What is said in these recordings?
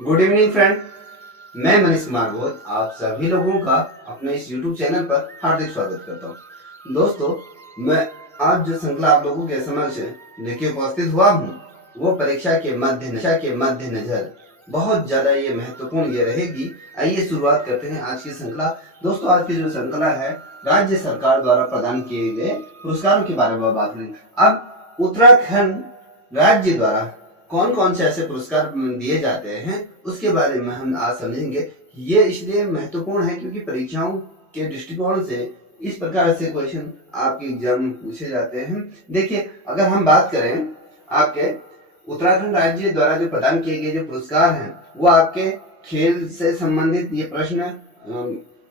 Good evening friend. मैं मनीष कुमार बोध आप सभी लोगों का अपने इस YouTube चैनल पर हार्दिक स्वागत करता हूं। दोस्तों, मैं आज जो श्रृंखला आप लोगों के समक्ष लेके उपस्थित हुआ हूं, वो परीक्षा के मद्देनजर बहुत ज़्यादा ये महत्वपूर्ण ये रहेगी। आइए शुरुआत करते हैं आज की श्रृंखला। दोस्तों, आज की जो श्रृंखला है राज्य सरकार द्वारा प्रदान किए गए पुरस्कारों के बारे में बात करेंगे। अब उत्तराखंड राज्य द्वारा कौन कौन से ऐसे पुरस्कार दिए जाते हैं उसके बारे में हम आज समझेंगे। ये इसलिए महत्वपूर्ण है क्योंकि परीक्षाओं के दृष्टिकोण से इस प्रकार से क्वेश्चन आपके एग्जाम में पूछे जाते हैं। देखिए, अगर हम बात करें आपके उत्तराखंड राज्य द्वारा जो प्रदान किए गए जो पुरस्कार हैं, वो आपके खेल से संबंधित ये प्रश्न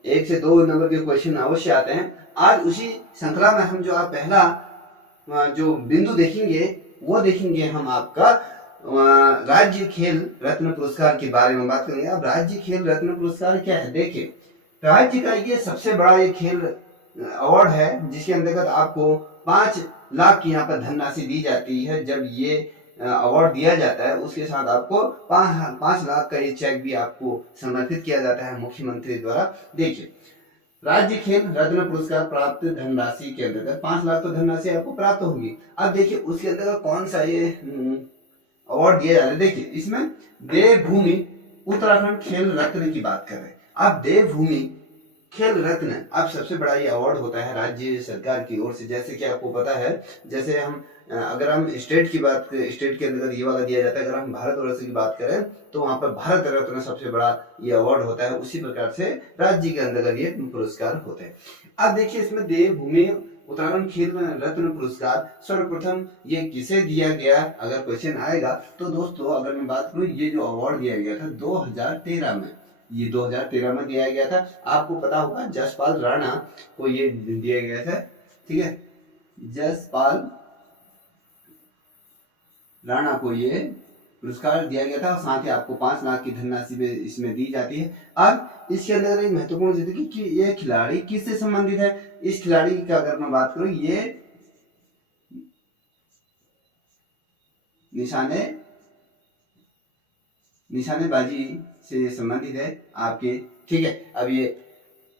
1 से 2 नंबर के क्वेश्चन अवश्य आते हैं। आज उसी श्रृंखला में हम जो आप पहला जो बिंदु देखेंगे वो देखेंगे हम आपका राज्य खेल रत्न पुरस्कार के बारे में बात करेंगे। अब राज्य खेल रत्न पुरस्कार क्या है? देखिए, राज्य का ये सबसे बड़ा ये खेल अवार्ड है जिसके अंतर्गत आपको 5 लाख की यहाँ पर धनराशि दी जाती है। जब ये अवार्ड दिया जाता है उसके साथ आपको 5 लाख का ये चेक भी आपको समर्पित किया जाता है मुख्यमंत्री द्वारा। देखिए, राज्य खेल रत्न पुरस्कार प्राप्त धनराशि के अंतर्गत 5 लाख तो धनराशि आपको प्राप्त होगी। अब देखिए, उसके अंतर्गत कौन सा ये अवार्ड दिया जा रहा है। देखिए, इसमें देवभूमि उत्तराखंड खेल रत्न की बात कर रहे हैं। अब देवभूमि खेल रत्न अब सबसे बड़ा ये अवार्ड होता है राज्य सरकार की ओर से। जैसे कि आपको पता है, जैसे हम अगर हम स्टेट की बात करें, स्टेट के अंदर ये वाला दिया जाता है। अगर हम भारतवर्ष की बात करें तो वहां पर भारत रत्न सबसे बड़ा ये अवार्ड होता है। उसी प्रकार से राज्य के अंदर ये पुरस्कार होते हैं। अब देखिए, इसमें देवभूमि उत्तराखंड खेल रत्न पुरस्कार सर्वप्रथम ये किसे दिया गया, अगर क्वेश्चन आएगा तो दोस्तों अगर मैं बात करूं, ये जो अवार्ड दिया गया था 2013 में, ये 2013 में दिया गया था। आपको पता होगा जसपाल राणा को ये दिया गया था। ठीक है, जसपाल राणा को ये पुरस्कार दिया गया था। साथ ही आपको 5 लाख की धनराशि भी इसमें दी जाती है। अब इसके अंदर एक महत्वपूर्ण चीज है कि ये खिलाड़ी किससे संबंधित है। इस खिलाड़ी की अगर मैं बात करूं, ये निशानेबाजी से संबंधित है आपके। ठीक है, अब ये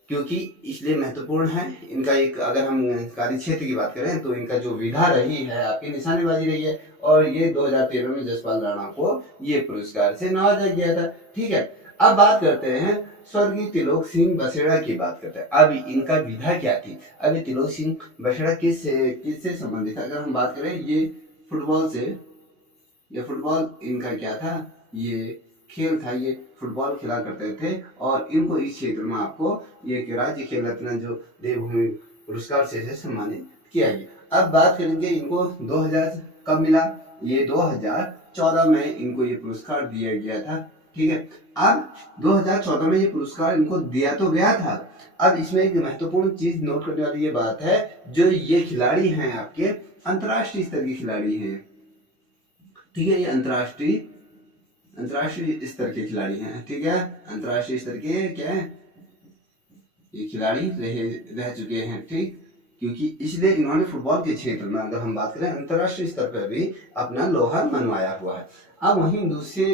क्योंकि इसलिए महत्वपूर्ण है, इनका एक अगर हम कार्य क्षेत्र की बात करें तो इनका जो विधा रही है आपकी निशानेबाजी रही है। और ये 2013 में जसपाल राणा को ये पुरस्कार से नवाजा गया था। ठीक है, अब बात करते हैं स्वर्गीय त्रिलोक सिंह बसेड़ा की बात करते हैं। अब इनका विधा क्या थी। अभी त्रिलोक सिंह बसेड़ा किससे संबंधित है? अगर हम बात करें, ये फुटबॉल से, ये फुटबॉल इनका क्या था, ये खेल था, ये फुटबॉल खेला करते थे। और इनको इस क्षेत्र में आपको ये राज्य खेल रत्न जो देवभूमि पुरस्कार से सम्मानित किया गया। अब बात करेंगे इनको 2000 कब मिला। ये 2014 में इनको ये पुरस्कार दिया गया था। ठीक है, अब 2014 में ये पुरस्कार इनको दिया तो गया था। अब इसमें एक महत्वपूर्ण चीज नोट करने वाली ये बात है, जो ये खिलाड़ी हैं आपके अंतर्राष्ट्रीय स्तर के खिलाड़ी हैं। ठीक है, ये अंतर्राष्ट्रीय स्तर के खिलाड़ी हैं। ठीक है, अंतर्राष्ट्रीय स्तर के क्या है, ये खिलाड़ी रह चुके हैं। ठीक, क्योंकि इसलिए इन्होंने फुटबॉल के क्षेत्र में अगर हम बात करें अंतर्राष्ट्रीय स्तर पर भी अपना लोहा मनवाया हुआ है। अब वहीं दूसरे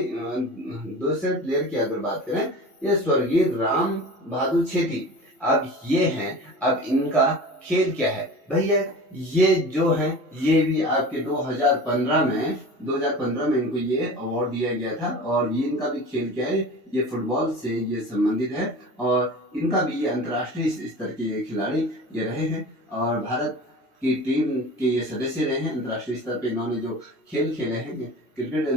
प्लेयर की अगर बात करें, ये स्वर्गीय राम बहादुर छेती। अब ये हैं, अब इनका खेल क्या है भैया, ये जो है ये भी आपके 2015 में इनको ये अवार्ड दिया गया था। और ये इनका भी खेल क्या है, ये फुटबॉल से ये संबंधित है। और इनका भी ये अंतर्राष्ट्रीय स्तर के ये खिलाड़ी ये रहे हैं और भारत की टीम के ये सदस्य रहे हैं। अंतर्राष्ट्रीय स्तर पे इन्होंने जो खेल खेले हैं क्रिकेट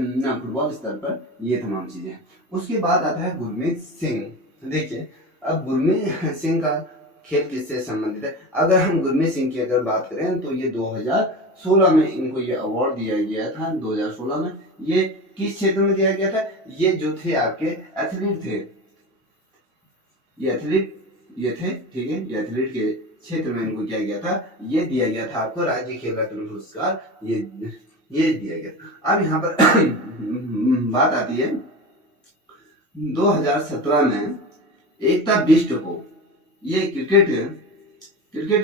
फुटबॉल स्तर पर, ये तमाम चीजें हैं। उसके बाद आता है गुरमीत सिंह। देखिए, अब गुरमीत सिंह का खेल किससे संबंधित है। अगर हम गुरमीत सिंह की अगर बात करें तो ये 2016 में इनको ये अवार्ड दिया गया था। 2016 में ये किस क्षेत्र में दिया गया था, ये जो थे आपके एथलीट थे, ये एथलीट ये थे। ठीक है, ये एथलीट के क्षेत्र में इनको किया गया था, ये दिया गया था आपको राज्य खेल रत्न पुरस्कार, ये दिया गया था। अब यहाँ पर बात आती है 2017 में एकता बिष्ट को ये क्रिकेट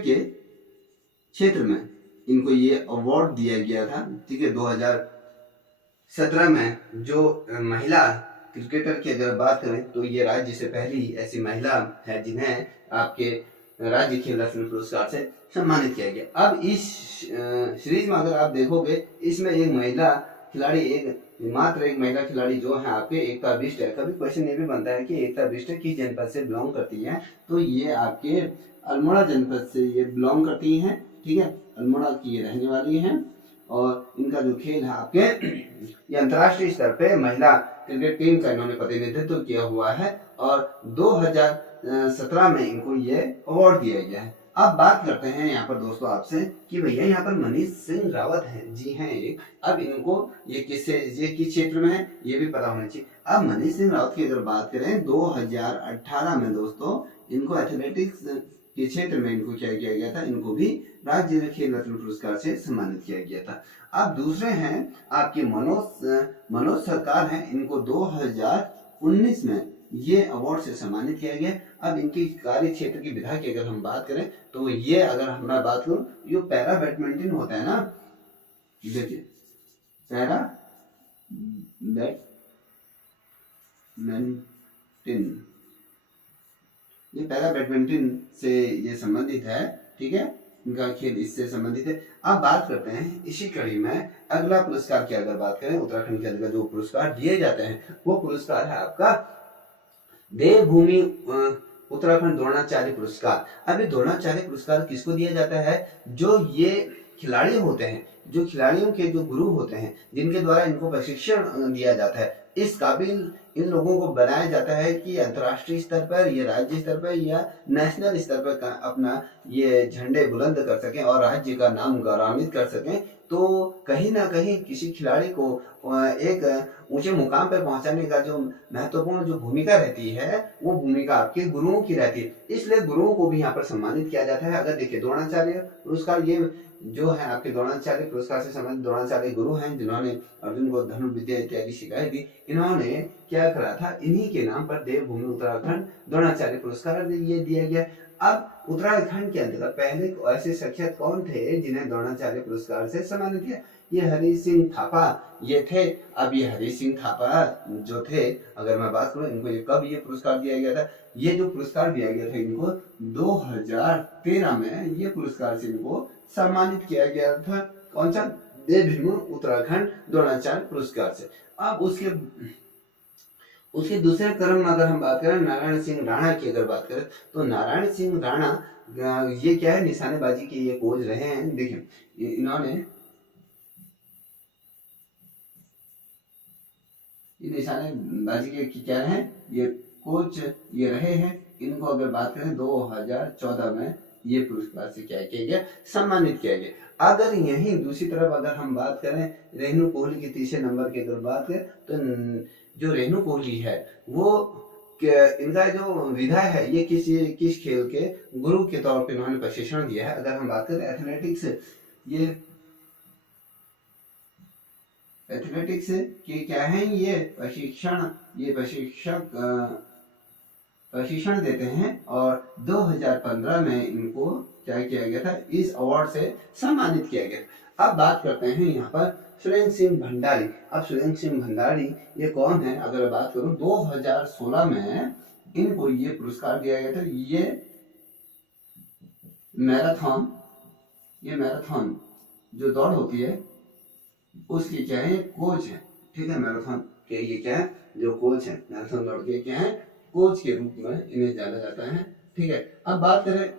के क्षेत्र में इनको ये अवार्ड दिया गया था। ठीक है, 2017 में जो महिला क्रिकेटर की अगर बात करें तो ये राज्य से पहली ऐसी महिला है जिन्हें आपके राज्य खेल रत्न पुरस्कार से सम्मानित किया गया। अब इस सीरीज में अगर आप देखोगे, इसमें एक महिला खिलाड़ी, मात्र एक महिला खिलाड़ी जो है आपके एकता बिष्ट है। कभी क्वेश्चन ये भी बनता है कि एकता बिष्ट किस जनपद से बिलोंग करती है, तो ये आपके अल्मोड़ा जनपद से ये बिलोंग करती हैं, ठीक है, अल्मोड़ा की ये रहने वाली हैं। और इनका जो खेल है आपके ये अंतर्राष्ट्रीय स्तर पे महिला क्रिकेट टीम का इन्होंने प्रतिनिधित्व किया हुआ है और 2017 में इनको ये अवार्ड दिया गया है। अब बात करते हैं यहाँ पर दोस्तों आपसे कि भैया यहाँ पर मनीष सिंह रावत हैं, जी हैं एक। अब इनको ये किस क्षेत्र में है ये भी पता होना चाहिए। अब मनीष सिंह रावत की अगर बात करें 2018 में दोस्तों इनको एथलेटिक्स के क्षेत्र में इनको क्या किया गया था, इनको भी राज्य खेल रत्न पुरस्कार से सम्मानित किया गया था। अब दूसरे हैं आपके मनोज सरकार हैं, इनको 2019 में ये अवार्ड से सम्मानित किया गया। अब इनकी कार्य क्षेत्र की विधा की अगर हम बात करें तो ये अगर हम बात करूं, ये पैरा बैडमिंटन होता है ना, देखिए पैरा बैडमिंटन, ये पैरा बैडमिंटन से ये संबंधित है, ठीक है, इनका खेल इससे संबंधित है। अब बात करते हैं इसी कड़ी में अगला पुरस्कार की अगर बात करें, उत्तराखंड के अंदर जो पुरस्कार दिए जाते हैं वो पुरस्कार है आपका देवभूमि उत्तराखंड द्रोणाचार्य पुरस्कार। अब ये द्रोणाचार्य पुरस्कार किसको दिया जाता है, जो ये खिलाड़ी होते हैं, जो खिलाड़ियों के जो गुरु होते हैं, जिनके द्वारा इनको प्रशिक्षण दिया जाता है, इस काबिल इन लोगों को बनाया जाता है कि अंतर्राष्ट्रीय स्तर पर या राज्य स्तर पर या नेशनल स्तर पर अपना ये झंडे बुलंद कर सकें और राज्य का नाम गौरवान्वित कर सकें। तो कहीं ना कहीं किसी खिलाड़ी को एक ऊंचे मुकाम पर पहुंचाने का जो महत्वपूर्ण जो भूमिका रहती है वो भूमिका आपके गुरुओं की रहती है, इसलिए गुरुओं को भी यहाँ पर सम्मानित किया जाता है। अगर देखिए द्रोणाचार्य पुरस्कार, ये जो है आपके द्रोणाचार्य पुरस्कार से संबंधित द्रोणाचार्य गुरु हैं जिन्होंने अर्जुन को धनुर्विद्या इत्यादि सिखाई थी, इन्होंने क्या करा था, इन्हीं के नाम पर देवभूमि उत्तराखंड द्रोणाचार्य पुरस्कार ये दिया गया। अब उत्तराखंड के अंदर पहले ऐसे शख्सियत कौन थे जिन्हें द्रोणाचार्य पुरस्कार से सम्मानित किया, ये हरि सिंह थापा ये थे। अब ये हरि सिंह थापा जो थे, अगर मैं बात करूं इनको ये कब ये पुरस्कार दिया गया था, ये जो पुरस्कार दिया गया था इनको 2013 में ये पुरस्कार से इनको सम्मानित किया गया था। कौन सा, देवभूमि उत्तराखंड द्रोणाचार्य पुरस्कार से। अब उसके दूसरे क्रम में अगर हम बात करें नारायण सिंह राणा की अगर बात करें तो नारायण सिंह राणा ये क्या है, निशानेबाजी के ये कोच रहे हैं। देखिए इन्होंने निशानेबाजी के क्या है, ये कोच ये रहे हैं। इनको अगर बात करें 2014 में ये पुरस्कार से क्या किया गया, सम्मानित किया गया। अगर यहीं दूसरी तरफ अगर हम बात करें रेणु कोहली की तीसरे नंबर की अगर बात करें तो जो रेणु कोहली है वो इनका जो विधा है ये किस खेल के गुरु के तौर पे इन्होंने प्रशिक्षण दिया है। अगर हम बात करें एथलेटिक्स, ये एथलेटिक्स के क्या है, ये प्रशिक्षण देते हैं और 2015 में इनको क्या किया गया था, इस अवार्ड से सम्मानित किया गया। अब बात करते हैं यहाँ पर सुरेंद्र सिंह भंडारी। अब सुरेंद्र सिंह भंडारी ये कौन है, अगर बात करूं 2016 में इनको ये पुरस्कार दिया गया था। ये मैराथन जो दौड़ होती है उसकी क्या है, कोच है, ठीक है, मैराथन के ये क्या है, जो कोच है मैराथन दौड़ के क्या है, कोच के रूप में इन्हें जाना जाता है, ठीक है। अब बात करें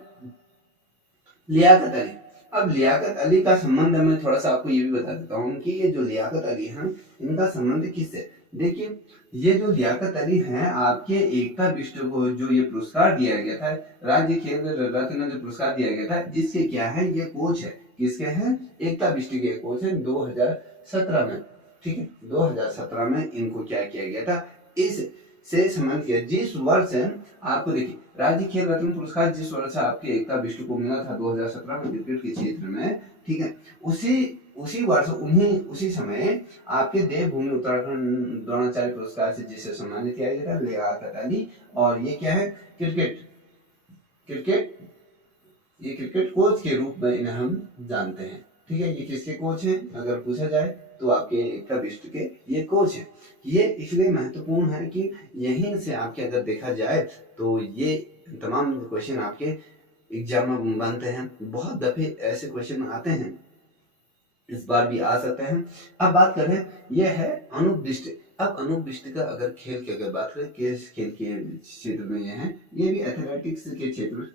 लियाकत अली। अब लियाकत अली का संबंध मैं थोड़ा सा आपको ये भी बता देता हूँ कि ये जो लियाकत अली हैं इनका संबंध किससे। देखिए ये जो लियाकत अली हैं आपके एकता बिष्ट को जो ये पुरस्कार दिया गया था, राज्य खेल रत्न जो पुरस्कार दिया गया था, जिसके क्या है ये कोच है, किसके हैं, एकता बिष्ट के कोच है 2017 में, ठीक है। 2017 में इनको क्या किया गया था, इस से सम्मानित किया। जिस वर्ष आपको देखिए राज्य खेल रत्न पुरस्कार जिस वर्ष आपके एकता बिष्ट को मिला था 2017 में क्रिकेट के क्षेत्र में, ठीक है, उसी वर्ष उसी समय आपके देवभूमि उत्तराखंड द्रोणाचार्य पुरस्कार से जिसे सम्मानित किया गया था लियाकत अली। और ये क्या है, क्रिकेट कोच के रूप में इन्हें हम जानते हैं, ठीक है। ये किसके कोच हैं अगर पूछा जाए तो आपके एकता बिष्ट के ये कोच है। ये इसलिए महत्वपूर्ण है कि यहीं से आपके अगर देखा जाए तो ये तमाम क्वेश्चन आपके एग्जाम में बनते हैं, बहुत दफे ऐसे क्वेश्चन आते हैं, इस बार भी आ सकते हैं। अब बात करें, ये है अनूप बिष्ट। अब अनूप बिष्ट का अगर खेल की अगर बात करें, किस खेल के क्षेत्र में ये है, ये भी एथलेटिक्स के क्षेत्र में,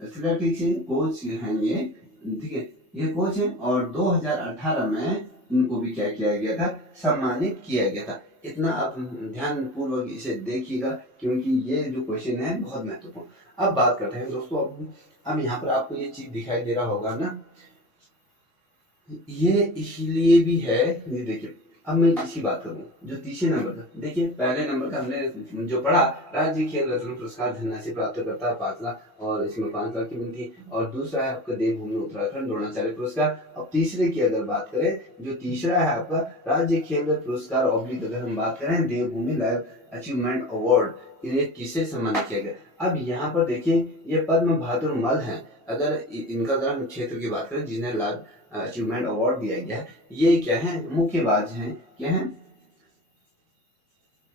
एथलेटिक्स कोच हैं ये, ठीक है, ये कोच है। और 2018 में इनको भी क्या किया गया था, सम्मानित किया गया था। इतना आप ध्यान पूर्वक इसे देखिएगा क्योंकि ये जो क्वेश्चन है बहुत महत्वपूर्ण। अब बात करते हैं दोस्तों, अब यहाँ पर आपको ये चीज दिखाई दे रहा होगा ना, ये इसलिए भी है, ये देखिए अब मैं इसी बात करूँ जो तीसरे नंबर का, देखिए पहले नंबर का हमने जो पढ़ा, राज्य खेल रत्न पुरस्कार धनराशि प्राप्त करता है 5 लाख और इसमें 5 लाख की मिलती, और दूसरा है आपका देवभूमि उत्तराखंड द्रोणाचार्य पुरस्कार। अब तीसरे की अगर बात करें, जो तीसरा है आपका राज्य खेल पुरस्कार ऑब्लिक अगर हम बात करें देवभूमि लाइफ अचीवमेंट अवार्ड, ये किससे सम्मानित किया गया। अब यहाँ पर देखिए ये पद्म बहादुर मल है, अगर इनका अगर हम क्षेत्र की बात करें जिन्हें लाइफ अचीवमेंट अवार्ड दिया गया है, ये क्या है, मुक्केबाज हैं, क्या है,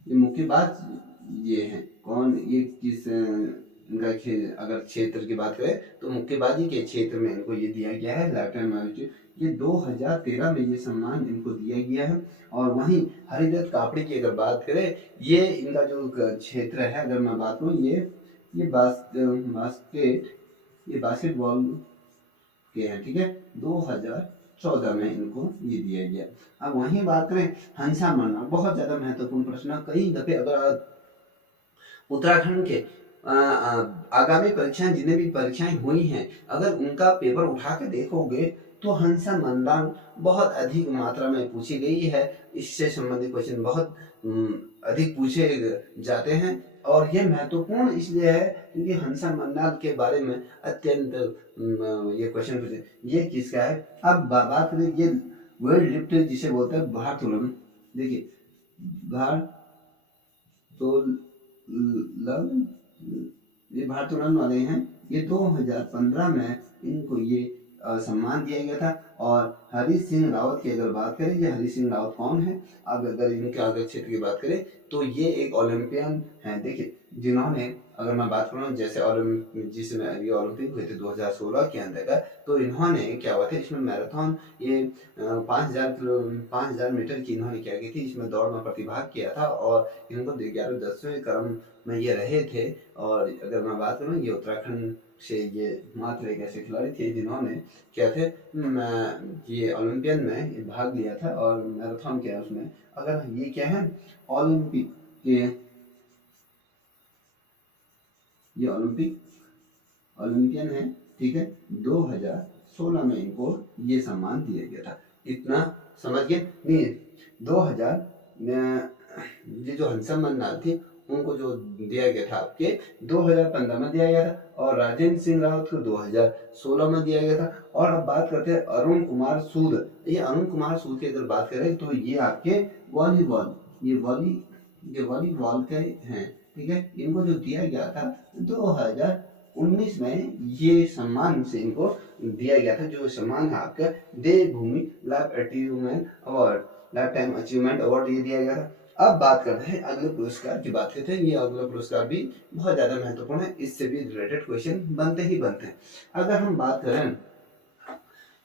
ये मुक्केबाज ये हैं। कौन, ये किस इनका अगर क्षेत्र की बात करें तो मुक्केबाजी के क्षेत्र में इनको ये दिया गया है लाइफ टाइम अचीवमेंट। ये 2013 में ये सम्मान इनको दिया गया है। और वहीं हरिदत्त कापड़ी की अगर बात करें, ये इनका जो क्षेत्र है अगर मैं बात करूँ, ये बास्केटबॉल के हैं, ठीक है, 2014 में इनको ये दिया गया। अब वहीं बात करें हंसा मन्ना, बहुत ज्यादा महत्वपूर्ण प्रश्न, कई दफे अगर उत्तराखंड के आगामी परीक्षाएं, जिन्हें भी परीक्षाएं हुई हैं, अगर उनका पेपर उठा के देखोगे तो हंसा मन्ना बहुत अधिक मात्रा में पूछी गई है। इससे संबंधित क्वेश्चन बहुत अधिक पूछे जाते हैं और ये महत्वपूर्ण इसलिए है क्योंकि हंसा मन्ना के बारे में अत्यंत ये क्वेश्चन पूछे। ये किसका है, अब बात करें, ये वेट लिफ्ट जिसे बोलते हैं भारोत्तोलन, देखिए भारोत्तोलन, ये भारोत्तोलन वाले हैं, ये 2015 में इनको ये सम्मान दिया गया था। और हरी सिंह रावत की अगर बात करें, ये हरी सिंह रावत कौन है, अब अगर इनके आगे क्षेत्र की बात करें तो ये एक ओलंपियन है, देखिए जिन्होंने, अगर मैं बात करूँ जैसे जिसमें ये ओलंपिक हुए थे 2016 के अंतर्गत, तो इन्होंने क्या हुआ था, इसमें मैराथन, ये 5000 मीटर की इन्होंने क्या की थी, इसमें दौड़ में प्रतिभाग किया था और इनको 11-10वें क्रम में ये रहे थे। और अगर मैं बात करूँ, ये उत्तराखंड से ये मात्र एक ऐसे खिलाड़ी थे जिन्होंने क्या थे, ये ओलंपियन में भाग लिया था और मैराथन किया उसमें। अगर ये क्या है, ओलंपिक के, ये ओलंपियन है, ठीक है, 2016 में इनको ये सम्मान दिया गया था। इतना समझ गए नहीं, 2000 ये जो हंसा मन्ना थी उनको जो दिया गया था आपके 2015 में दिया गया था और राजेंद्र सिंह रावत को 2016 में दिया गया था। और अब बात करते हैं अरुण कुमार सूद, ये अरुण कुमार सूद की अगर बात करें तो ये आपके वॉलीबॉल, ये वॉलीबॉल के हैं, ठीक है, इनको जो दिया गया था 2019 में ये सम्मान से इनको दिया गया था, जो सम्मान है आपका Devbhoomi life achievement award, lifetime achievement award ये दिया गया था। अब बात करते हैं अगले पुरस्कार की बात करते हैं, ये अगला पुरस्कार भी बहुत ज्यादा महत्वपूर्ण है, इससे भी रिलेटेड क्वेश्चन बनते ही बनते हैं। अगर हम बात करें,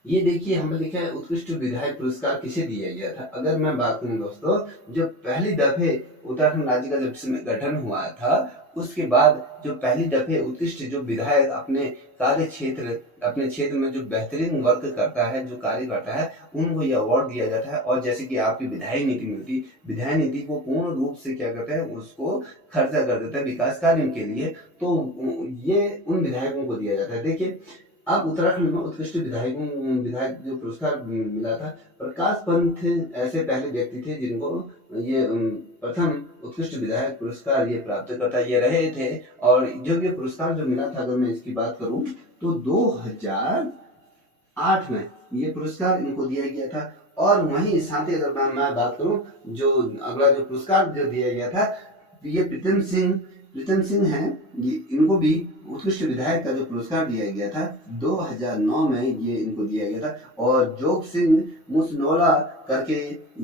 ये देखिए हमने लिखा है उत्कृष्ट विधायक पुरस्कार किसे दिया गया था। अगर मैं बात करूं दोस्तों, जो पहली दफे उत्तराखंड राज्य का जब इसमें गठन हुआ था उसके बाद जो पहली दफे उत्कृष्ट जो विधायक अपने कार्य क्षेत्र, अपने क्षेत्र में जो बेहतरीन वर्क करता है, जो कार्य करता है, उनको ये अवार्ड दिया जाता है। और जैसे कि आपकी विधायी नीति मिलती, विधायी नीति को पूर्ण रूप से क्या करते हैं, उसको खर्चा कर देता है विकास कार्यों के लिए, तो ये उन विधायकों को दिया जाता है। देखिए अब उत्तराखंड में उत्कृष्ट विधायक जो पुरस्कार मिला था, प्रकाश पंत ऐसे पहले व्यक्ति थे जिनको ये प्रथम उत्कृष्ट विधायक पुरस्कार ये प्राप्त करता ये रहे थे। और जो ये पुरस्कार जो मिला था, अगर मैं इसकी बात करूं तो 2008 में ये पुरस्कार इनको दिया गया था। और वहीं साथ ही अगर मैं बात करूं, जो अगला जो पुरस्कार जो दिया गया था, ये प्रीतम प्रीतम सिंह हैं, ये इनको भी उत्कृष्ट विधायक का जो पुरस्कार दिया गया था 2009 में ये इनको दिया गया था। और जोग सिंह मुसनौला करके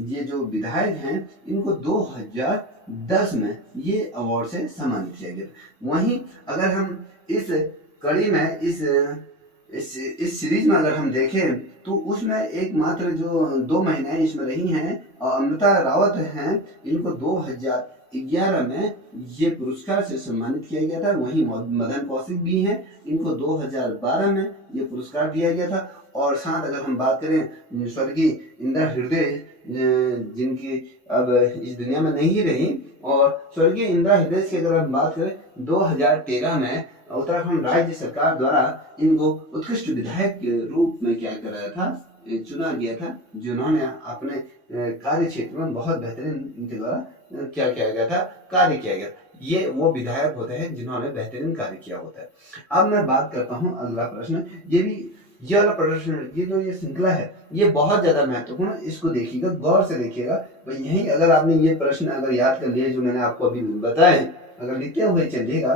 ये जो विधायक हैं इनको 2010 में ये अवार्ड से सम्मानित किया गया था। वहीं अगर हम इस कड़ी में इस सीरीज में अगर हम देखें तो उसमें एकमात्र जो 2 महीने इसमें रही हैं अमृता रावत हैं, इनको 2011 में ये पुरस्कार से सम्मानित किया गया था। वहीं मदन कौशिक भी हैं, इनको 2012 में ये पुरस्कार दिया गया था। और साथ अगर हम बात करें स्वर्गीय इंदिरा हृदय जिनकी अब इस दुनिया में नहीं रही, और स्वर्गीय इंदिरा हृदय की अगर हम बात करें 2013 में उत्तराखंड राज्य सरकार द्वारा इनको उत्कृष्ट विधायक के रूप में क्या कराया था, चुना गया था, जिन्होंने अपने कार्य क्षेत्र में बहुत बेहतरीन इनके द्वारा क्या किया गया था, कार्य किया गया। ये वो विधायक होते हैं जिन्होंने बेहतरीन कार्य किया होता है। अब मैं बात करता हूँ अगला प्रश्न, ये वाला प्रश्न, ये जो ये श्रृंखला है ये बहुत ज्यादा महत्वपूर्ण है, इसको देखिएगा, गौर से देखिएगा। भाई यही अगर आपने ये प्रश्न अगर याद कर लिए जो मैंने आपको अभी बताए, अगर लिखते हुए चलिएगा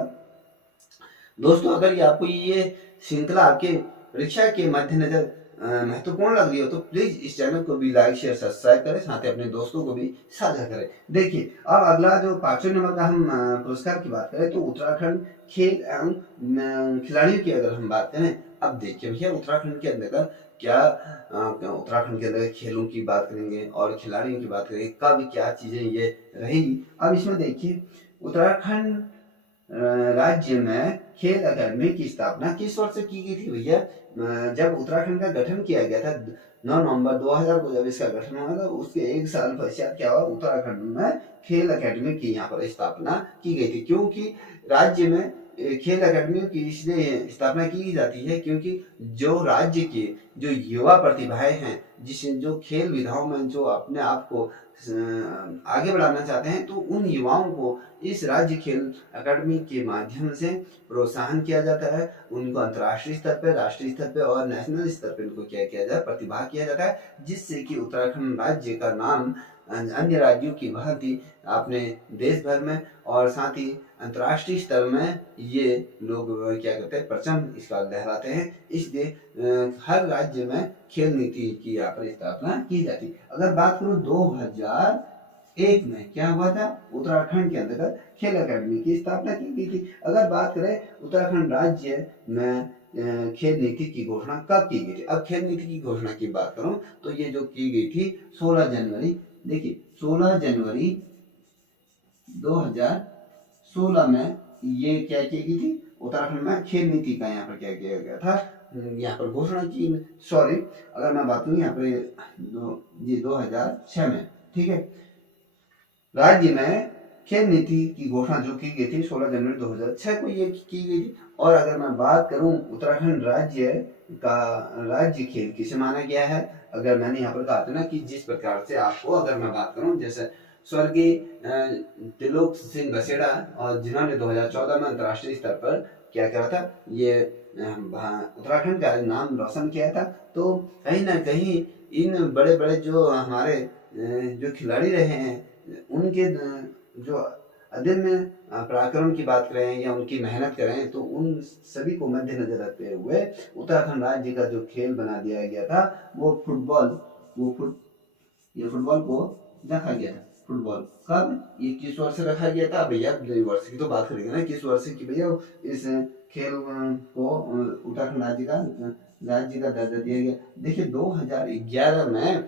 दोस्तों, अगर ये आपको ये श्रृंखला आपके परीक्षा के मद्देनजर महत्वपूर्ण लग रही हो तो प्लीज इस चैनल को भी लाइक शेयर सब्सक्राइब करें, साथ ही अपने दोस्तों को भी साझा करें। देखिए अब अगला जो 5वें नंबर का हम पुरस्कार की बात करें तो उत्तराखंड खेल एवं खिलाड़ियों की अगर हम बात करें, अब देखिए भैया उत्तराखंड के अंदर क्या उत्तराखंड के अंदर खेलों की बात करेंगे और खिलाड़ियों की बात करेंगे, कब क्या चीजें ये रहेगी। अब इसमें देखिए उत्तराखंड राज्य में खेल अकादमी की स्थापना किस वर्ष से की गई थी भैया, जब उत्तराखंड का गठन किया गया था 9 नवंबर 2000 को जब इसका गठन हुआ था, उसके 1 साल पश्चात क्या हुआ, उत्तराखंड में खेल अकादमी की यहाँ पर स्थापना की गई थी। क्योंकि राज्य में खेल अकादमियों की इसलिए स्थापना की जाती है क्योंकि जो राज्य के जो युवा प्रतिभाएं हैं, जो खेल विधाओं में जो अपने आप को आगे बढ़ाना चाहते हैं, तो उन युवाओं को इस राज्य खेल अकादमी के माध्यम से प्रोत्साहन किया जाता है। उनको अंतर्राष्ट्रीय स्तर पर, राष्ट्रीय स्तर पर और नेशनल स्तर पर इनको क्या किया जाता है, प्रतिभा किया जाता है, जिससे कि उत्तराखंड राज्य का नाम अन्य राज्यों की भांति अपने देश भर में और साथ ही अंतर्राष्ट्रीय स्तर में ये लोग क्या करते हैं, परचम इसका लहराते हैं। इसलिए हर राज्य में खेल नीति की यहाँ पर स्थापना की जाती। अगर बात करूं 2001 में क्या हुआ था, उत्तराखंड के अंतर्गत खेल अकादमी की स्थापना की गई थी। अगर बात करें उत्तराखंड राज्य में खेल नीति की घोषणा कब की गई थी, अब खेल नीति की घोषणा की बात करूं तो ये जो की गई थी 16 जनवरी, देखिए 16 जनवरी 2016 में ये क्या की गई थी, उत्तराखंड में खेल नीति का यहाँ पर क्या किया गया था, यहाँ पर घोषणा की। सॉरी अगर मैं बात करूँ यहाँ पर ये 2006 में, ठीक है, राज्य में खेल नीति की घोषणा जो की गई थी 16 जनवरी 2006 को ये की गई थी। और अगर मैं बात करूं उत्तराखंड राज्य का राज्य खेल किसे माना गया है, अगर मैंने यहाँ पर कहा था ना कि जिस प्रकार से आपको अगर मैं बात करूं जैसे स्वर्गीय त्रिलोक सिंह बसेड़ा और जिन्होंने 2014 में अंतर्राष्ट्रीय स्तर पर क्या करा था, ये उत्तराखंड का नाम रोशन किया था। तो कहीं ना कहीं इन बड़े बड़े जो हमारे जो खिलाड़ी रहे हैं उनके जो अदम्य पराक्रम की बात करें या उनकी मेहनत करें तो उन सभी को मद्देनजर रखते हुए उत्तराखंड राज्य का जो खेल बना दिया गया था वो फुटबॉल को रखा गया था। फुटबॉल कब, ये किस वर्ष से रखा गया था भैया, वर्ष की तो बात करेंगे ना, किस वर्ष की भैया इस खेल को उत्तराखंड राज्य का दर्जा दिया गया। देखिए 2011 में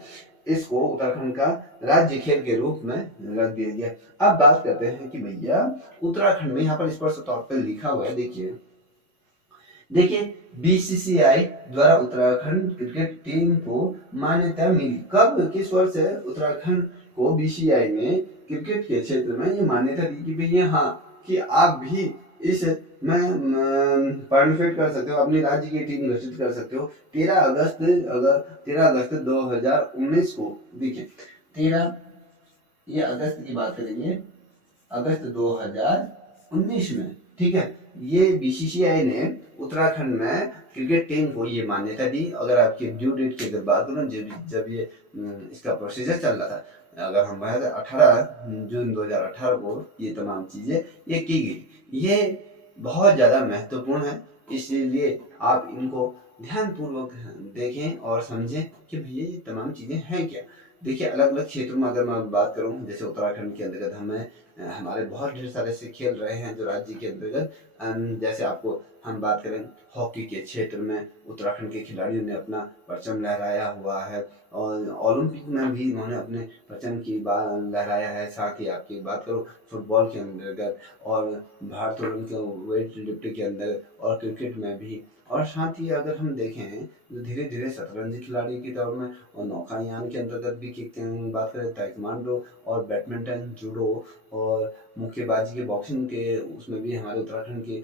इसको उत्तराखंड का राज्य खेल के रूप में रख दिया गया। अब बात करते हैं कि भैया उत्तराखंड में यहाँ पर स्पष्ट तौर पर लिखा हुआ है, देखिए बीसीसीआई द्वारा उत्तराखंड क्रिकेट टीम को मान्यता मिली। कब, किस वर्ष है उत्तराखंड को बीसीसीआई में क्रिकेट के क्षेत्र में ये मान्यता दी कि भैया हाँ कि आप भी इस में पार्टिसिपेट कर सकते हो, अपनी राज्य की टीम घोषित कर सकते हो। 13 अगस्त 2019 को, देखिए 13 ये अगस्त की बात करेंगे, अगस्त 2019 में, ठीक है, ये बीसीसीआई ने उत्तराखंड में क्रिकेट टीम को ये मान्यता दी। अगर आपके ड्यू डेट की अगर बात करूं जब ये इसका प्रोसीजर चल रहा था अगर हम 18 जून 2018 को ये तमाम चीज़ें ये की गई। ये बहुत ज़्यादा महत्वपूर्ण है, इसलिए आप इनको ध्यानपूर्वक देखें और समझें कि भैया ये तमाम चीज़ें हैं क्या। देखिए अलग अलग क्षेत्रों में अगर मैं बात करूँ, जैसे उत्तराखंड के अंतर्गत हमारे बहुत ढेर सारे ऐसे खेल रहे हैं जो राज्य के अंतर्गत, जैसे आपको हम बात करें हॉकी के क्षेत्र में उत्तराखंड के खिलाड़ियों ने अपना परचम लहराया हुआ है, और ओलंपिक में भी उन्होंने अपने परचम की बात लहराया है। साथ ही आपकी बात करो फुटबॉल के अंतर्गत, और भारोत्तोलन के वेट लिफ्टिंग के अंदर, और क्रिकेट में भी, और साथ ही अगर हम देखें तो धीरे धीरे शतरंज खिलाड़ी की तौर में, और नौकायान के अंतर्गत भी की बात करें ताइक्वांडो और बैडमिंटन, जूडो और मुक्केबाजी के बॉक्सिंग के उसमें भी हमारे उत्तराखंड के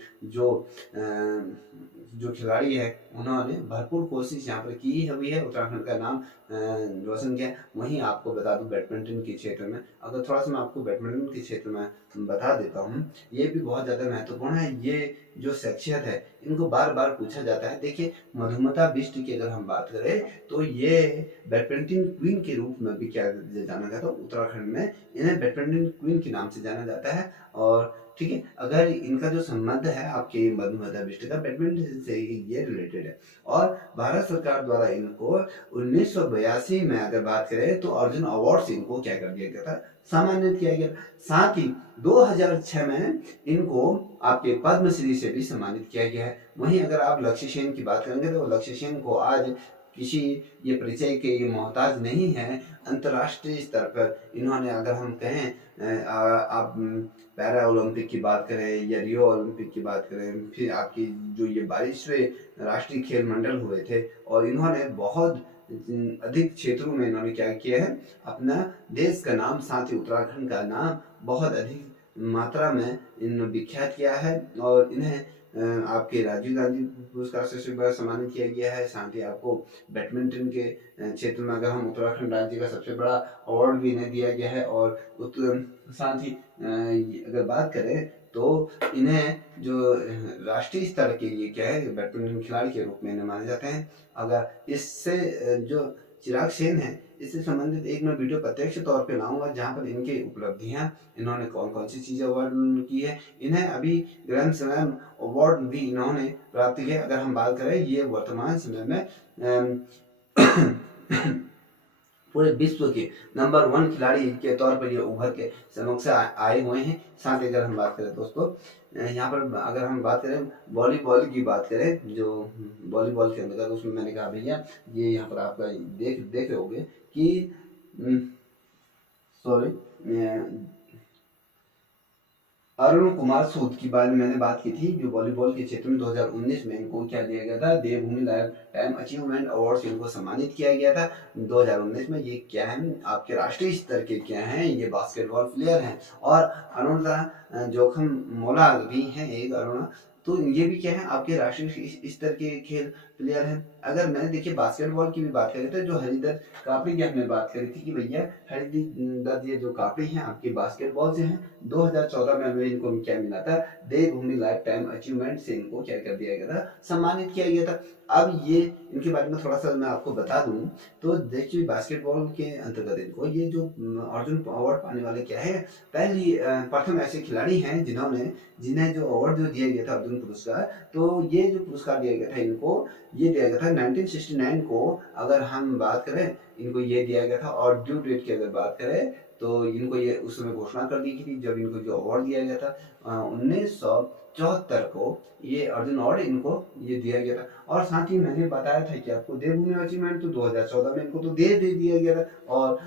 जो खिलाड़ी है उन्होंने भरपूर कोशिश यहाँ पर की हुई है, उत्तराखंड का नाम रोशन किया। वहीं आपको बता दूं बैडमिंटन के क्षेत्र में, अगर थोड़ा सा मैं आपको बैडमिंटन के क्षेत्र में बता देता हूँ, ये भी बहुत ज़्यादा महत्वपूर्ण है। ये जो शख्सियत है इनको बार बार पूछा जाता है। देखिए मधुमिता बिष्ट की अगर हम बात करें तो ये बैडमिंटन क्वीन के रूप में भी क्या जाना जाता है, उत्तराखंड में इन्हें बैडमिंटन क्वीन के नाम से जाना जाता है। और ठीक है, अगर इनका जो संबंध है आपके मधुमिता बिष्ट का बैडमिंटन से ये रिलेटेड है, और भारत सरकार द्वारा इनको 1982 में अगर बात करें तो अर्जुन अवार्ड से इनको क्या कर दिया गया था, सम्मानित किया गया। साथ ही 2006 में इनको आपके पद्मश्री से भी सम्मानित किया गया है। वहीं अगर आप लक्ष्य सेन की बात करेंगे तो लक्ष्य सेन को आज किसी ये परिचय के ये मोहताज नहीं है। अंतर्राष्ट्रीय स्तर पर इन्होंने, अगर हम कहें आप पैरा ओलंपिक की बात करें या रियो ओलंपिक की बात करें, फिर आपकी जो ये 22वें राष्ट्रीय खेल मंडल हुए थे, और इन्होंने बहुत अधिक क्षेत्रों में इन्होंने क्या किया है, अपना देश का नाम, साथ ही उत्तराखंड का नाम बहुत अधिक मात्रा में इन विख्यात किया है। और इन्हें आपके राजीव गांधी पुरस्कार से सम्मानित किया गया है। साथ ही आपको बैडमिंटन के क्षेत्र में अगर हम उत्तराखंड राज्य का सबसे बड़ा अवार्ड भी इन्हें दिया गया है। और साथ ही अगर बात करें तो इन्हें जो राष्ट्रीय स्तर के लिए क्या है बैडमिंटन खिलाड़ी के रूप में इन्हें माने जाते हैं। अगर इससे जो चिराग सेन है इससे संबंधित एक मैं वीडियो प्रत्यक्ष तौर पे लाऊंगा, जहाँ पर इनकी उपलब्धियां, इन्होंने कौन कौन सी चीजें अवार्ड की है। इन्हें अभी ग्रैंड स्लैम अवार्ड भी इन्होंने प्राप्त किया। अगर हम बात करें ये वर्तमान समय में पूरे विश्व के नंबर 1 खिलाड़ी के तौर पर ये उभर के समक्ष आए हुए हैं। साथ ही अगर हम बात करें दोस्तों, यहाँ पर अगर हम बात करें वॉलीबॉल की बात करें, जो वॉलीबॉल के अंदर उसमें मैंने कहा भैया ये यहाँ पर आपका देख रहे होंगे कि सॉरी अरुण कुमार सूद की बारे में मैंने बात की थी, जो वॉलीबॉल के क्षेत्र में 2019 में इनको क्या दिया गया था, देवभूमि लाइफ टाइम अचीवमेंट अवार्ड से इनको सम्मानित किया गया था 2019 में। ये क्या है, आपके राष्ट्रीय स्तर के क्या हैं, ये बास्केटबॉल प्लेयर हैं। और अरुणा जोखम मोला भी हैं एक अरुणा, तो ये भी क्या है आपके राष्ट्रीय स्तर के खेल प्लेयर हैं। अगर मैंने देखिए बास्केटबॉल की भी बात करी तो जो हरिदत्त कापड़ी की हमने बात करी थी कि भैया हरिदत्त ये जो कापड़ी हैं आपके बास्केटबॉल से हैं, 2014 में इनको क्या मिला था, देवभूमि लाइफ टाइम अचीवमेंट से इनको क्या कर दिया गया था, सम्मानित किया गया था। अब ये इनके बारे में थोड़ा सा मैं आपको बता दूं तो देखिए बास्केटबॉल के अंतर्गत इनको ये जो अर्जुन अवार्ड पाने वाले क्या है, प्रथम ऐसे खिलाड़ी हैं जिन्हें जो अवार्ड जो दिया गया था अर्जुन पुरस्कार, तो ये जो पुरस्कार दिया गया था इनको ये दिया गया था 1969 को। अगर हम बात करें इनको ये दिया गया था। और ड्यू डेट की अगर बात करें तो इनको ये उस समय घोषणा कर दी गई थी जब इनको जो अवार्ड दिया गया था 1974 को ये अर्जुन अवार्ड इनको ये दिया गया था। और साथ ही मैंने बताया था कि आपको देवभूमि अचीवमेंट तो 2014 में इनको तो दे दिया गया था। और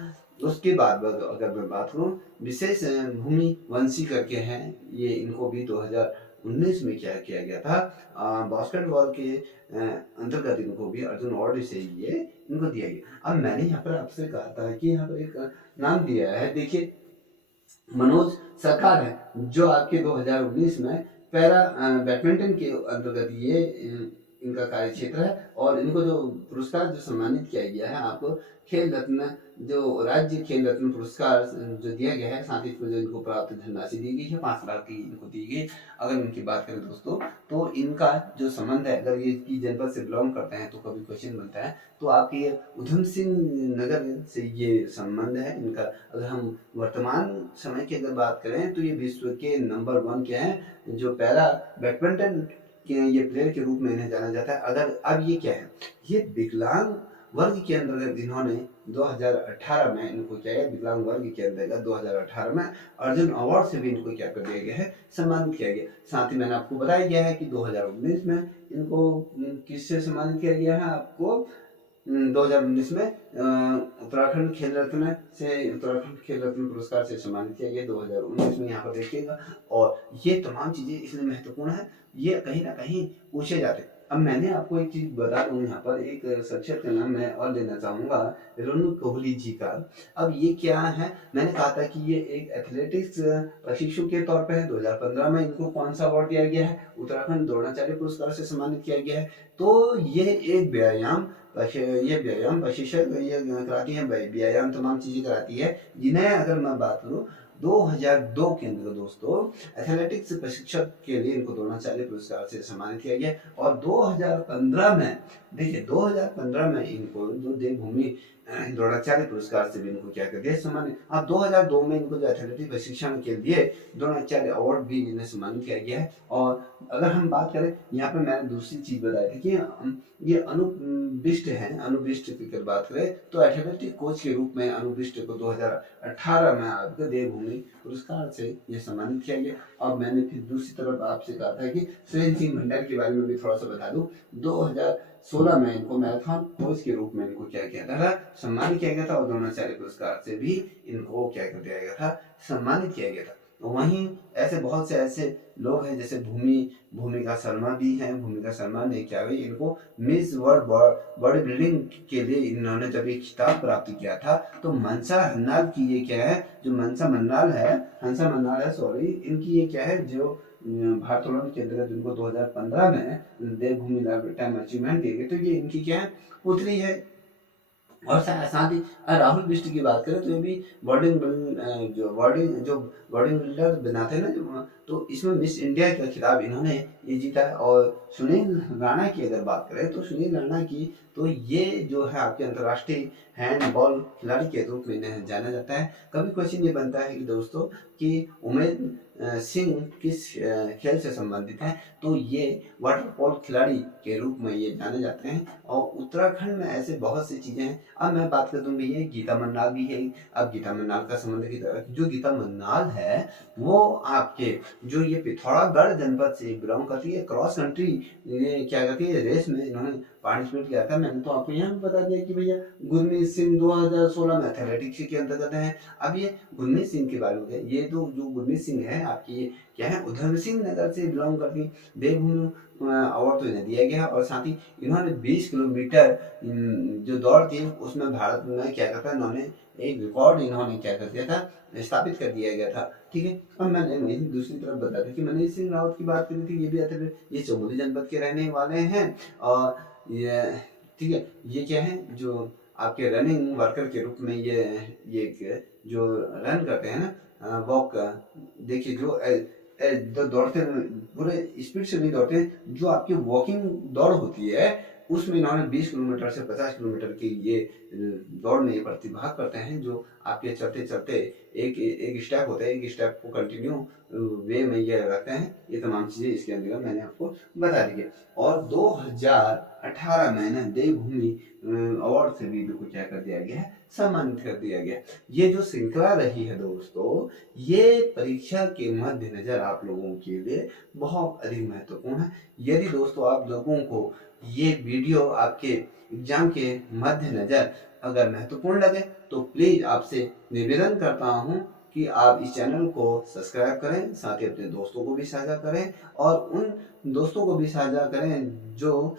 उसके बाद अगर मैं बात करूँ विशेष भूमि वंशी करके हैं, ये इनको भी 2019 में क्या किया गया था, बास्केटबॉल के अंतर्गत इनको भी अर्जुन अवार्ड से ये इनको दिया गया। अब मैंने यहाँ पर आपसे कहा था कि यहाँ पर एक नाम दिया है, देखिए मनोज सरकार है, जो आपके 2019 में पैरा बैडमिंटन के अंतर्गत ये इनका कार्य क्षेत्र है। और इनको जो पुरस्कार जो सम्मानित किया गया है आपको खेल रत्न जो राज्य खेल रत्न पुरस्कार जो दिया गया है, साथ ही जो इनको प्राप्त धनराशि दी गई है 5 लाख की इनको दी गई। अगर इनकी बात करें दोस्तों, तो इनका जो संबंध है, अगर ये की जनपद से बिलोंग करते हैं तो कभी क्वेश्चन बनता है, तो आपके ये उधम सिंह नगर से ये संबंध है इनका। अगर हम वर्तमान समय की अगर बात करें तो ये विश्व के नंबर 1 के हैं, जो पैरा बैडमिंटन के ये प्लेयर के रूप में इन्हें जाना जाता है। अगर अब ये क्या है, ये विकलांग वर्ग के अंतर्गत इन्होंने 2018 में इनको क्या है, विकलांग वर्ग के अंतर्गत 2018 में अर्जुन अवार्ड से भी इनको क्या कर दिया गया है, सम्मानित किया गया। साथ ही मैंने आपको बताया गया है कि 2019 में इनको किससे सम्मानित किया गया है, आपको 2019 में उत्तराखंड खेल रत्न पुरस्कार से सम्मानित किया गया 2019 में, यहाँ पर देखिएगा। और ये तमाम चीजें इसलिए महत्वपूर्ण है, ये कहीं ना कहीं पूछे जाते हैं। अब मैंने आपको एक चीज बता दूं, यहाँ पर एक शख्सियत का नाम मैं और लेना चाहूंगा, रोनू कोहली जी का। अब ये क्या है, मैंने कहा था कि ये एक एथलेटिक्स प्रशिक्षु के तौर पे है। 2015 में इनको कौन सा अवार्ड दिया गया है, उत्तराखंड द्रोणाचार्य पुरस्कार से सम्मानित किया गया है। तो ये एक व्यायाम प्रशिक्षक ये कराती है, व्यायाम तमाम चीजें कराती है, जिन्हें अगर मैं बात करूँ 2002 के अंदर दोस्तों एथलेटिक्स प्रशिक्षक के लिए इनको द्रोणाचार्य पुरस्कार से सम्मानित किया गया। और 2015 में देखिए, 2015 में इनको जो देवभूमि द्रोणाचार्य पुरस्कार से भी इनको क्या कर दिया, सम्मानित। अब 2002 में इनको जो एथलेटिक्स प्रशिक्षण के लिए द्रोणाचार्य अवार्ड भी इन्हें सम्मानित किया गया है। और अगर हम बात करें, यहाँ पे मैंने दूसरी चीज बताई थी कि ये अनुबिष्ट है, अनुबिष्ट की अगर बात करें तो एथलेटिक कोच के रूप में अनुबिष्ट को 2018 में आपको देवभूमि पुरस्कार से ये सम्मानित किया गया। अब मैंने फिर दूसरी तरफ आपसे कहा था कि सुरेंद्र सिंह भंडारी के बारे में भी थोड़ा सा बता दूं। 2016 में इनको मैराथन कोच के रूप में इनको क्या किया था, सम्मानित किया गया था। और द्रोणाचार्य पुरस्कार से भी इनको क्या कर दिया गया था, सम्मानित किया गया था। वहीं ऐसे बहुत से ऐसे लोग हैं, जैसे भूमिका शर्मा भी हैं। भूमिका शर्मा ने क्या हुई, इनको मिस वर्ल्ड बॉडी बिल्डिंग के लिए इन्होंने जब ये खिताब प्राप्त किया था, तो मनसा हन्नाल की ये क्या है, जो हंसा मन्नाल है सॉरी, इनकी ये क्या है, जो भारोत्तोलन के अंतर्गत जिनको 2015 में देवभूमि लाइफ अचीवमेंट दिए गए, तो ये इनकी क्या है, पुत्री है। और साथ ही राहुल बिष्ट की बात करें तो ये भी बॉडिंग बिल्डर बनाते हैं ना, तो इसमें मिस इंडिया का खिताब इन्होंने ये जीता है। और सुनील राणा की अगर बात करें तो सुनील राणा की, तो ये जो है आपके अंतर्राष्ट्रीय हैंडबॉल खिलाड़ी के रूप में इन्हें जाना जाता है। कभी क्वेश्चन ये बनता है कि दोस्तों कि उमेद सिंह किस खेल से संबंधित है, तो ये वाटर पोलो खिलाड़ी के रूप में ये जाने जाते हैं। और उत्तराखंड में ऐसे बहुत सी चीजें हैं। अब मैं बात करता हूँ भैया, गीता मन्नाल भी है। अब गीता मन्नाल का संबंध की तरह, जो गीता मन्नाल है वो आपके जो ये पिथौरागढ़ जनपद से बिलोंग करती है। क्रॉस कंट्री ये क्या करती है, रेस में इन्होंने पार्टिसिपेट किया था। मैंने तो आपको यहाँ भी बता दिया कि भैया गुरमीत सिंह 2016 में एथलेटिक्स के अंतर्गत है। अब ये गुरमीत सिंह के बारे में, ये तो जो गुरमीत सिंह है आपकी क्या है, उधम सिंह नगर से बिलोंग करती। देवभूमि अवार्ड तो इन्हें दिया गया। और साथ ही इन्होंने 20 किलोमीटर जो दौड़ थी उसमें भारत में क्या करता है, इन्होंने एक रिकॉर्ड इन्होंने क्या कर दिया था, स्थापित कर दिया गया था। ठीक है। अब मैंने दूसरी तरफ बता दें कि मनीष सिंह रावत की बात करी थी, ये भी एथलीट, ये चमोली जनपद के रहने वाले हैं। और ये ठीक है, ये क्या है, जो आपके रनिंग वर्कर के रूप में ये जो रन करते हैं ना, वॉक, देखिए जो दौड़ते पूरे स्पीड से नहीं दौड़ते, जो आपकी वॉकिंग दौड़ होती है उसमें इन्होंने 20 किलोमीटर से 50 किलोमीटर की ये दौड़ में प्रतिभाग करते हैं। जो आपके चलते चलते एक स्टेप होता है, एक स्टेप को कंटिन्यू वे में ये रखते हैं। ये तमाम चीजें इसके अंदर मैंने आपको बता दी है। और 2018 में ना देवभूमि अवार्ड से भी इनको क्या कर दिया गया है, सम्मानित कर दिया गया। ये जो श्रृंखला रही है दोस्तों, ये परीक्षा के मद्देनजर आप लोगों के लिए बहुत अधिक महत्वपूर्ण है। यदि दोस्तों आप लोगों को ये वीडियो आपके एग्जाम के मद्देनजर अगर महत्वपूर्ण लगे तो प्लीज आपसे निवेदन करता हूँ कि आप इस चैनल को सब्सक्राइब करें, साथ ही अपने दोस्तों को भी साझा करें। और उन दोस्तों को भी साझा करें जो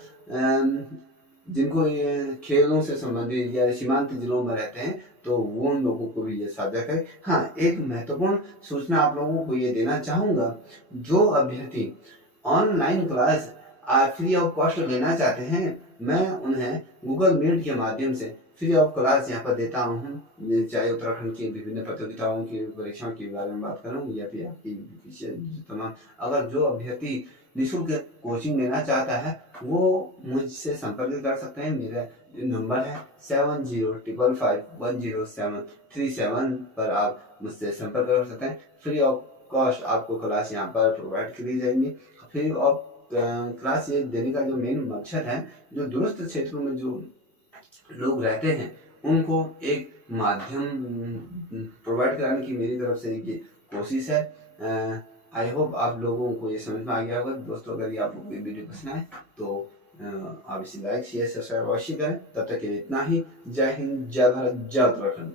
जिनको ये खेलों से संबंधित या सीमांत जिलों में रहते हैं, तो वो उन लोगों को भी ये साझा करें। हाँ, एक महत्वपूर्ण सूचना आप लोगों को ये देना चाहूँगा, जो अभ्यर्थी online class free of cost लेना चाहते हैं, मैं उन्हें गूगल मीट के माध्यम से फ्री ऑफ क्लास यहाँ पर देता हूँ, चाहे उत्तराखंड की विभिन्न प्रतियोगिताओं की परीक्षाओं के बारे में बात करूँ या फिर आपकी विषय तमाम, अगर जो अभ्यर्थी निःशुल्क कोचिंग लेना चाहता है वो मुझसे संपर्क कर सकते हैं। मेरा नंबर है 7055510737 पर आप मुझसे संपर्क कर सकते हैं। फ्री ऑफ कॉस्ट आपको क्लास यहाँ पर प्रोवाइड करी जाएंगी। फ्री ऑफ क्लास ये देने का जो मेन मकसद है, जो दूरस्थ क्षेत्रों में जो लोग रहते हैं उनको एक माध्यम प्रोवाइड कराने की मेरी तरफ से एक कोशिश है। आई होप आप लोगों को ये समझ में आ गया होगा। दोस्तों अगर ये आपको कोई वीडियो पसंद आए तो आप इसे लाइक शेयर सब्सक्राइब अवश्य करें। तब तक के लिए इतना ही। जय हिंद, जय भारत, जय उत्तराखंड।